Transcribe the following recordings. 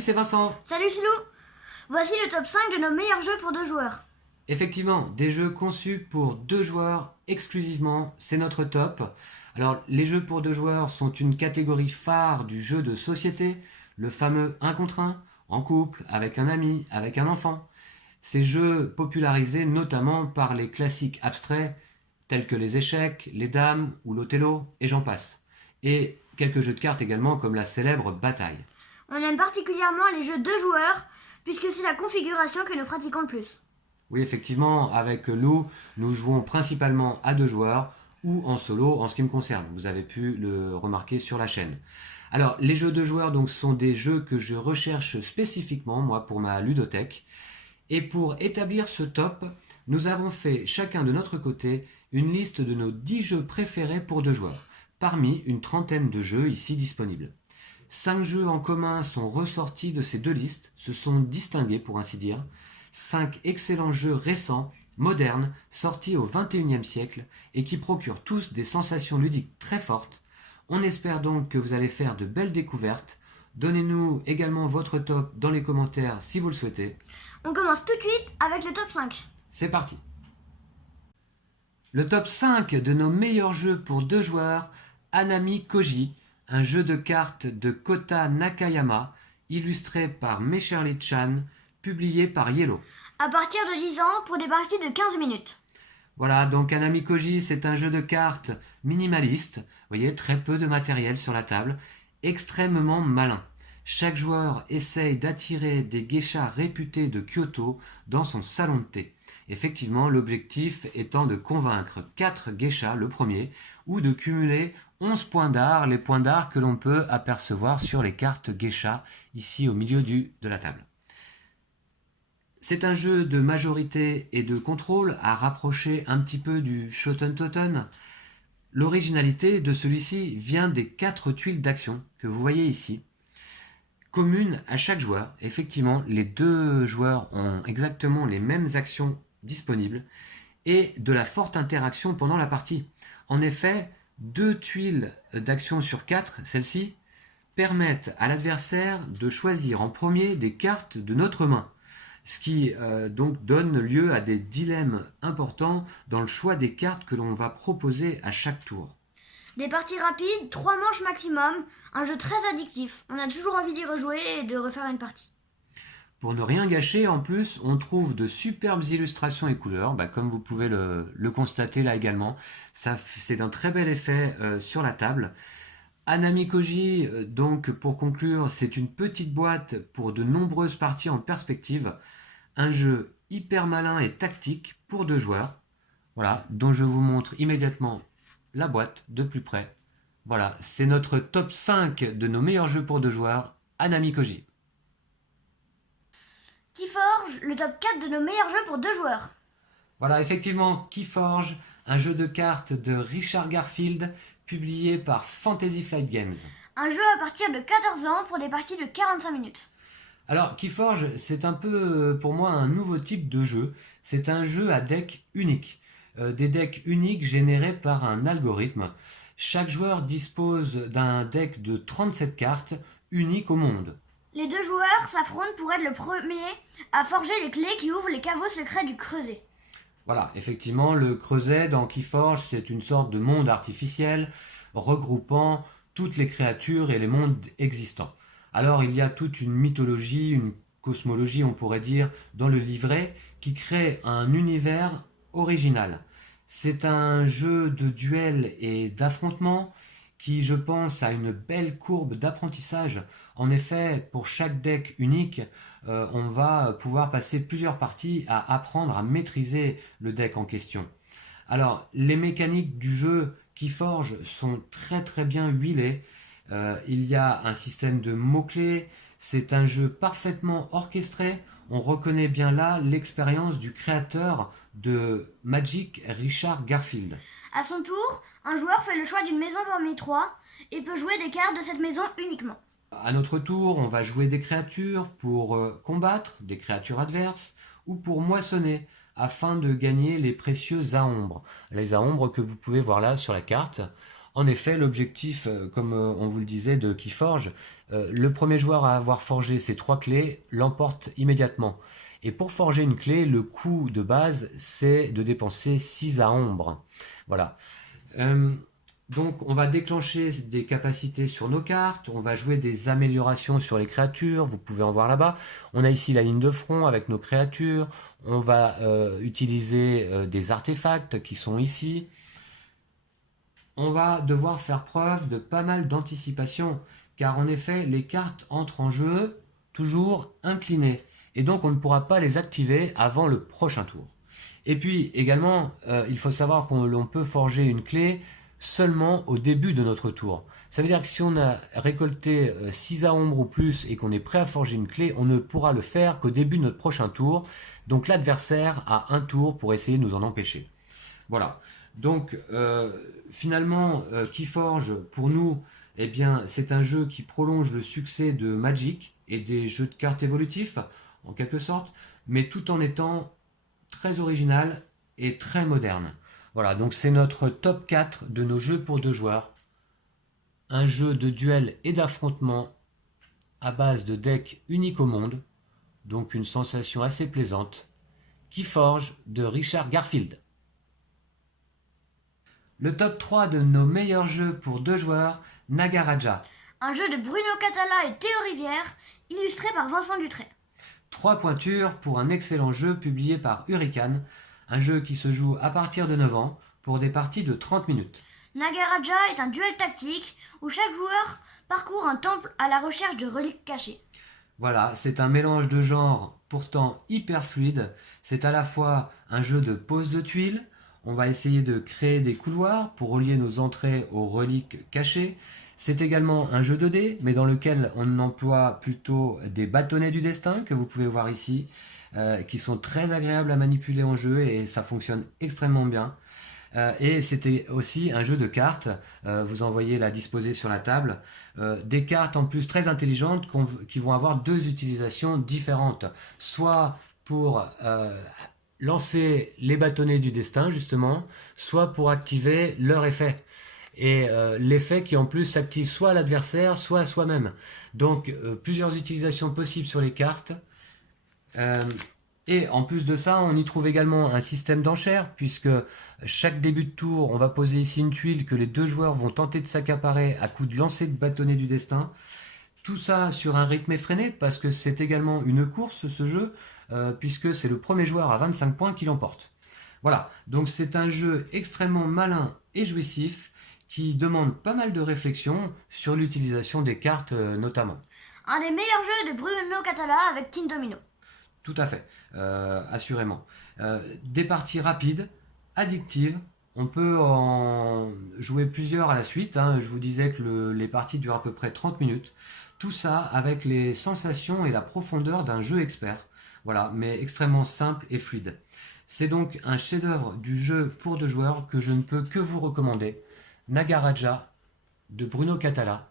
Salut, c'est Vincent. Salut Silou. Voici le top 5 de nos meilleurs jeux pour 2 joueurs. Effectivement, des jeux conçus pour 2 joueurs exclusivement, c'est notre top. Alors, les jeux pour 2 joueurs sont une catégorie phare du jeu de société, le fameux 1 contre 1, en couple, avec un ami, avec un enfant. Ces jeux popularisés notamment par les classiques abstraits tels que les échecs, les dames ou l'Othello, et j'en passe. Et quelques jeux de cartes également comme la célèbre bataille. On aime particulièrement les jeux 2 joueurs puisque c'est la configuration que nous pratiquons le plus. Oui, effectivement, avec Lou, nous jouons principalement à 2 joueurs ou en solo en ce qui me concerne. Vous avez pu le remarquer sur la chaîne. Alors, les jeux 2 joueurs donc, sont des jeux que je recherche spécifiquement, moi, pour ma ludothèque. Et pour établir ce top, nous avons fait chacun de notre côté une liste de nos 10 jeux préférés pour 2 joueurs, parmi une trentaine de jeux ici disponibles. 5 jeux en commun sont ressortis de ces 2 listes, se sont distingués pour ainsi dire. 5 excellents jeux récents, modernes, sortis au XXIe siècle et qui procurent tous des sensations ludiques très fortes. On espère donc que vous allez faire de belles découvertes. Donnez-nous également votre top dans les commentaires si vous le souhaitez. On commence tout de suite avec le top 5. C'est parti. Le top 5 de nos meilleurs jeux pour 2 joueurs, Hanami Koji, un jeu de cartes de Kota Nakayama, illustré par Mesherly Chan, publié par Yellow. À partir de 10 ans pour des parties de 15 minutes. Voilà, donc Hanami Koji, c'est un jeu de cartes minimaliste, vous voyez, très peu de matériel sur la table, extrêmement malin. Chaque joueur essaye d'attirer des geishas réputés de Kyoto dans son salon de thé. Effectivement, l'objectif étant de convaincre 4 geishas, le premier, ou de cumuler 11 points d'art, les points d'art que l'on peut apercevoir sur les cartes geisha, ici au milieu de la table. C'est un jeu de majorité et de contrôle à rapprocher un petit peu du Shoten Toten. L'originalité de celui-ci vient des 4 tuiles d'action que vous voyez ici, communes à chaque joueur. Effectivement, les 2 joueurs ont exactement les mêmes actions disponibles et de la forte interaction pendant la partie. En effet, 2 tuiles d'action sur 4, celles-ci, permettent à l'adversaire de choisir en premier des cartes de notre main, ce qui donc donne lieu à des dilemmes importants dans le choix des cartes que l'on va proposer à chaque tour. Des parties rapides, 3 manches maximum, un jeu très addictif. On a toujours envie d'y rejouer et de refaire une partie. Pour ne rien gâcher, en plus, on trouve de superbes illustrations et couleurs, comme vous pouvez le constater là également. C'est d'un très bel effet sur la table. Hanami Koji, donc pour conclure, c'est une petite boîte pour de nombreuses parties en perspective. Un jeu hyper malin et tactique pour 2 joueurs, voilà, dont je vous montre immédiatement la boîte de plus près. Voilà, c'est notre top 5 de nos meilleurs jeux pour 2 joueurs, Hanami Koji. Keyforge, le top 4 de nos meilleurs jeux pour 2 joueurs. Voilà, effectivement, Keyforge, un jeu de cartes de Richard Garfield, publié par Fantasy Flight Games. Un jeu à partir de 14 ans pour des parties de 45 minutes. Alors, Keyforge, c'est un peu pour moi un nouveau type de jeu. C'est un jeu à deck unique. Des decks uniques générés par un algorithme. Chaque joueur dispose d'un deck de 37 cartes, unique au monde. Les 2 joueurs s'affrontent pour être le premier à forger les clés qui ouvrent les caveaux secrets du creuset. Voilà, effectivement, le creuset dans Keyforge, c'est une sorte de monde artificiel regroupant toutes les créatures et les mondes existants. Alors, il y a toute une mythologie, une cosmologie, on pourrait dire, dans le livret, qui crée un univers original. C'est un jeu de duel et d'affrontement qui, je pense, a une belle courbe d'apprentissage. En effet, pour chaque deck unique, on va pouvoir passer plusieurs parties à apprendre à maîtriser le deck en question. Alors, les mécaniques du jeu Keyforge sont très très bien huilées. Il y a un système de mots-clés. C'est un jeu parfaitement orchestré. On reconnaît bien là l'expérience du créateur de Magic, Richard Garfield. À son tour, un joueur fait le choix d'une maison parmi 3 et peut jouer des cartes de cette maison uniquement. À notre tour, on va jouer des créatures pour combattre des créatures adverses ou pour moissonner afin de gagner les précieux aombres. Les aombres que vous pouvez voir là sur la carte. En effet, l'objectif, comme on vous le disait, de Keyforge, le premier joueur à avoir forgé ces 3 clés l'emporte immédiatement. Et pour forger une clé, le coût de base, c'est de dépenser 6 à ombre. Voilà. Euh, donc on va déclencher des capacités sur nos cartes, on va jouer des améliorations sur les créatures, vous pouvez en voir là-bas. On a ici la ligne de front avec nos créatures, on va utiliser des artefacts qui sont ici. On va devoir faire preuve de pas mal d'anticipation, car en effet les cartes entrent en jeu toujours inclinées, et donc on ne pourra pas les activer avant le prochain tour. Et puis également, il faut savoir qu'on peut forger une clé seulement au début de notre tour. Ça veut dire que si on a récolté 6 à ombre ou plus et qu'on est prêt à forger une clé, on ne pourra le faire qu'au début de notre prochain tour. Donc l'adversaire a un tour pour essayer de nous en empêcher. Voilà. Donc finalement, Keyforge, pour nous, eh bien, c'est un jeu qui prolonge le succès de Magic et des jeux de cartes évolutifs, en quelque sorte, mais tout en étant très original et très moderne. Voilà, donc c'est notre top 4 de nos jeux pour 2 joueurs. Un jeu de duel et d'affrontement à base de decks uniques au monde, donc une sensation assez plaisante. Keyforge de Richard Garfield. Le top 3 de nos meilleurs jeux pour 2 joueurs, Nagaraja. Un jeu de Bruno Catala et Théo Rivière, illustré par Vincent Dutray. 3 pointures pour un excellent jeu publié par Hurricane, un jeu qui se joue à partir de 9 ans pour des parties de 30 minutes. Nagaraja est un duel tactique où chaque joueur parcourt un temple à la recherche de reliques cachées. Voilà, c'est un mélange de genres pourtant hyper fluide. C'est à la fois un jeu de pose de tuiles, on va essayer de créer des couloirs pour relier nos entrées aux reliques cachées. C'est également un jeu 2D, mais dans lequel on emploie plutôt des bâtonnets du destin, que vous pouvez voir ici, qui sont très agréables à manipuler en jeu et ça fonctionne extrêmement bien. Et c'était aussi un jeu de cartes, vous en voyez là disposé sur la table, des cartes en plus très intelligentes qui vont avoir 2 utilisations différentes, soit pour lancer les bâtonnets du destin justement, soit pour activer leur effet. Et l'effet qui en plus s'active soit à l'adversaire, soit à soi-même. Donc plusieurs utilisations possibles sur les cartes. Et en plus de ça, on y trouve également un système d'enchères, puisque chaque début de tour, on va poser ici une tuile que les 2 joueurs vont tenter de s'accaparer à coup de lancer de bâtonnet du destin. Tout ça sur un rythme effréné, parce que c'est également une course ce jeu, puisque c'est le premier joueur à 25 points qui l'emporte. Voilà, donc c'est un jeu extrêmement malin et jouissif, qui demande pas mal de réflexion sur l'utilisation des cartes notamment. Un des meilleurs jeux de Bruno Catala avec King Domino. Tout à fait, assurément. Des parties rapides, addictives, on peut en jouer plusieurs à la suite, hein. Je vous disais que les parties durent à peu près 30 minutes. Tout ça avec les sensations et la profondeur d'un jeu expert. Voilà, mais extrêmement simple et fluide. C'est donc un chef-d'œuvre du jeu pour 2 joueurs que je ne peux que vous recommander. Nagaraja de Bruno Catala.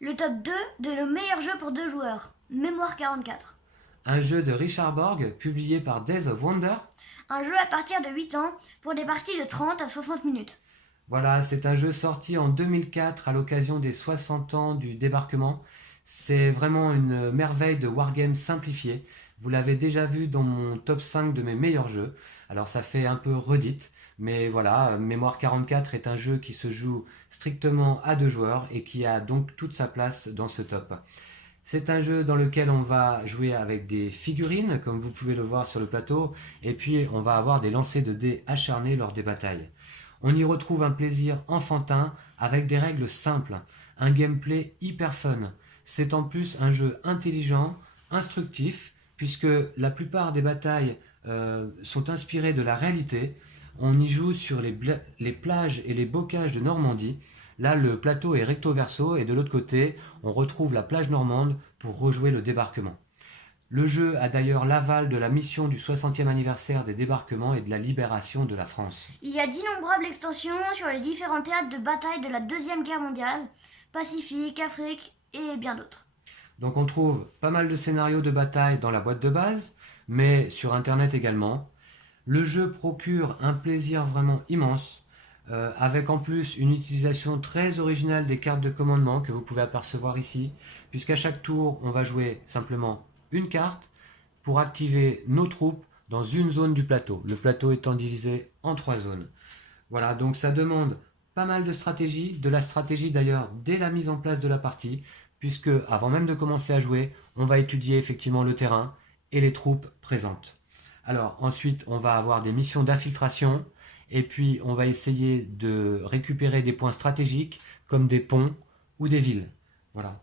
Le top 2 de nos meilleurs jeux pour 2 joueurs, Mémoire 44. Un jeu de Richard Borg publié par Days of Wonder. Un jeu à partir de 8 ans pour des parties de 30 à 60 minutes. Voilà, c'est un jeu sorti en 2004 à l'occasion des 60 ans du débarquement. C'est vraiment une merveille de wargame simplifié. Vous l'avez déjà vu dans mon top 5 de mes meilleurs jeux. Alors ça fait un peu redite, mais voilà, Mémoire 44 est un jeu qui se joue strictement à 2 joueurs et qui a donc toute sa place dans ce top. C'est un jeu dans lequel on va jouer avec des figurines, comme vous pouvez le voir sur le plateau, et puis on va avoir des lancers de dés acharnés lors des batailles. On y retrouve un plaisir enfantin avec des règles simples, un gameplay hyper fun. C'est en plus un jeu intelligent, instructif, puisque la plupart des batailles sont inspirées de la réalité. On y joue sur les plages et les bocages de Normandie. Là, le plateau est recto verso et de l'autre côté, on retrouve la plage normande pour rejouer le débarquement. Le jeu a d'ailleurs l'aval de la mission du 60e anniversaire des débarquements et de la libération de la France. Il y a d'innombrables extensions sur les différents théâtres de bataille de la Deuxième Guerre mondiale, Pacifique, Afrique et bien d'autres. Donc on trouve pas mal de scénarios de bataille dans la boîte de base, mais sur internet également. Le jeu procure un plaisir vraiment immense, avec en plus une utilisation très originale des cartes de commandement que vous pouvez apercevoir ici, puisqu'à chaque tour, on va jouer simplement une carte pour activer nos troupes dans une zone du plateau, le plateau étant divisé en 3 zones. Voilà, donc ça demande pas mal de la stratégie d'ailleurs dès la mise en place de la partie, puisque avant même de commencer à jouer, on va étudier effectivement le terrain et les troupes présentes. Alors ensuite, on va avoir des missions d'infiltration, et puis on va essayer de récupérer des points stratégiques comme des ponts ou des villes. Voilà.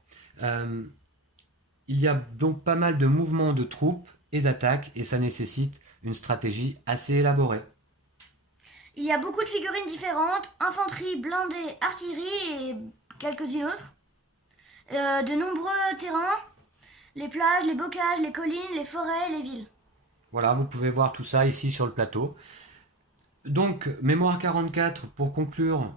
Il y a donc pas mal de mouvements de troupes et d'attaques, et ça nécessite une stratégie assez élaborée. Il y a beaucoup de figurines différentes, infanterie, blindée, artillerie et quelques-unes autres. De nombreux terrains, les plages, les bocages, les collines, les forêts, les villes. Voilà, vous pouvez voir tout ça ici sur le plateau. Donc, Mémoire 44, pour conclure,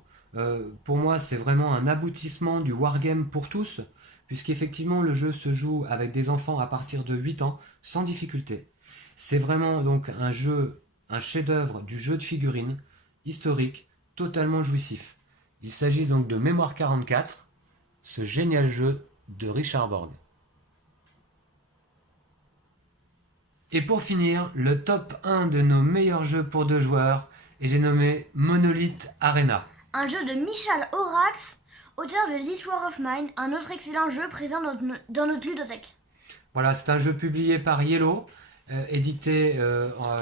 pour moi, c'est vraiment un aboutissement du wargame pour tous, puisqu'effectivement, le jeu se joue avec des enfants à partir de 8 ans, sans difficulté. C'est vraiment donc un jeu, un chef-d'œuvre du jeu de figurines, historique, totalement jouissif. Il s'agit donc de Mémoire 44, ce génial jeu de Richard Borg. Et pour finir, le top 1 de nos meilleurs jeux pour 2 joueurs, et j'ai nommé Monolith Arena. Un jeu de Michal Horax, auteur de This War of Mine, un autre excellent jeu présent dans notre ludothèque. Voilà, c'est un jeu publié par Yellow, édité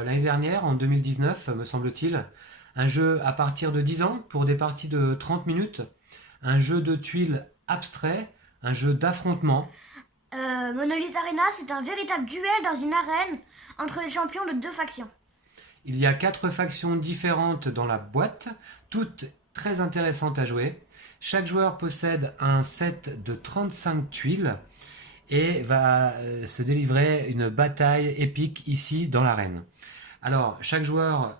l'année dernière, en 2019, me semble-t-il. Un jeu à partir de 10 ans, pour des parties de 30 minutes. Un jeu de tuiles abstrait, un jeu d'affrontement. Monolith Arena, c'est un véritable duel dans une arène entre les champions de 2 factions. Il y a 4 factions différentes dans la boîte, toutes très intéressantes à jouer. Chaque joueur possède un set de 35 tuiles et va se délivrer une bataille épique ici dans l'arène. Alors, chaque joueur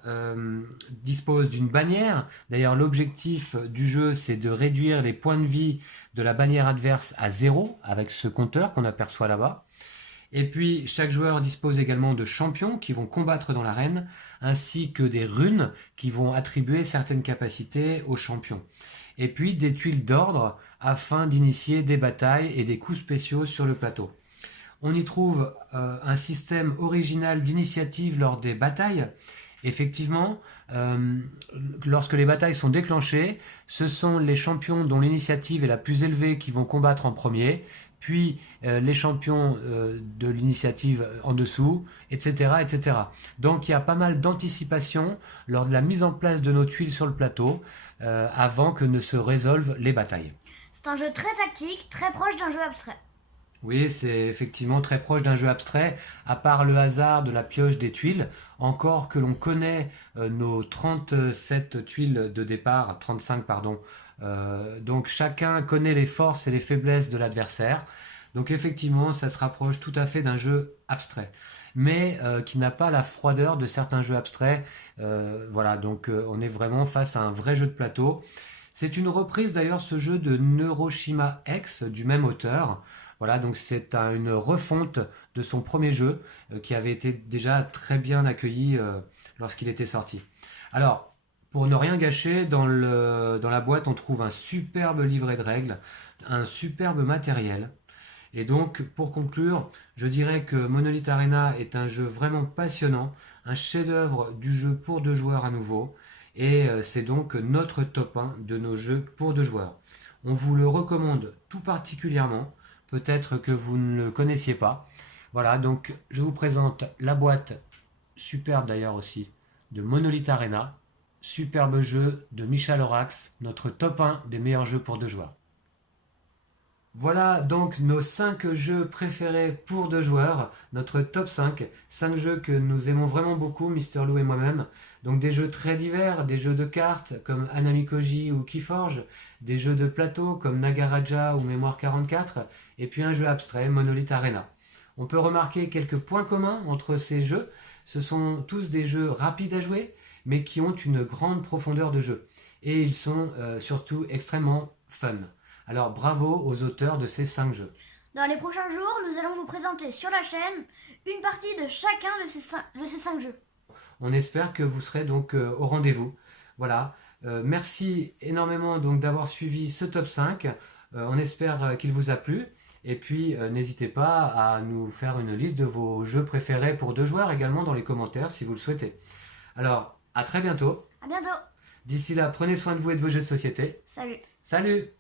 dispose d'une bannière. D'ailleurs, l'objectif du jeu, c'est de réduire les points de vie de la bannière adverse à 0, avec ce compteur qu'on aperçoit là-bas. Et puis, chaque joueur dispose également de champions qui vont combattre dans l'arène, ainsi que des runes qui vont attribuer certaines capacités aux champions. Et puis, des tuiles d'ordre afin d'initier des batailles et des coups spéciaux sur le plateau. On y trouve un système original d'initiative lors des batailles. Effectivement, lorsque les batailles sont déclenchées, ce sont les champions dont l'initiative est la plus élevée qui vont combattre en premier, puis les champions de l'initiative en dessous, etc., etc. Donc il y a pas mal d'anticipation lors de la mise en place de nos tuiles sur le plateau, avant que ne se résolvent les batailles. C'est un jeu très tactique, très proche d'un jeu abstrait. Oui, c'est effectivement très proche d'un jeu abstrait, à part le hasard de la pioche des tuiles, encore que l'on connaît nos 37 tuiles de départ, 35 pardon, donc chacun connaît les forces et les faiblesses de l'adversaire, donc effectivement ça se rapproche tout à fait d'un jeu abstrait, mais qui n'a pas la froideur de certains jeux abstraits, voilà, donc on est vraiment face à un vrai jeu de plateau. C'est une reprise d'ailleurs ce jeu de Neuroshima X du même auteur. Voilà, donc c'est une refonte de son premier jeu qui avait été déjà très bien accueilli lorsqu'il était sorti. Alors, pour ne rien gâcher, dans la boîte, on trouve un superbe livret de règles, un superbe matériel. Et donc, pour conclure, je dirais que Monolith Arena est un jeu vraiment passionnant, un chef-d'œuvre du jeu pour 2 joueurs à nouveau. Et c'est donc notre top 1 de nos jeux pour 2 joueurs. On vous le recommande tout particulièrement. Peut-être que vous ne le connaissiez pas. Voilà, donc je vous présente la boîte, superbe d'ailleurs aussi, de Monolith Arena. Superbe jeu de Michal Horax, notre top 1 des meilleurs jeux pour 2 joueurs. Voilà donc nos 5 jeux préférés pour 2 joueurs, notre top 5. 5 jeux que nous aimons vraiment beaucoup, Mister Lou et moi-même. Donc des jeux très divers, des jeux de cartes comme Hanami-Koji ou Keyforge, des jeux de plateau comme Nagaraja ou Mémoire 44, et puis un jeu abstrait, Monolith Arena. On peut remarquer quelques points communs entre ces jeux. Ce sont tous des jeux rapides à jouer, mais qui ont une grande profondeur de jeu. Et ils sont surtout extrêmement fun. Alors bravo aux auteurs de ces 5 jeux. Dans les prochains jours, nous allons vous présenter sur la chaîne une partie de chacun de ces 5 jeux. On espère que vous serez donc au rendez-vous. Voilà. Merci énormément donc d'avoir suivi ce top 5. On espère qu'il vous a plu. Et puis n'hésitez pas à nous faire une liste de vos jeux préférés pour 2 joueurs également dans les commentaires si vous le souhaitez. Alors, à très bientôt. À bientôt. D'ici là, prenez soin de vous et de vos jeux de société. Salut. Salut!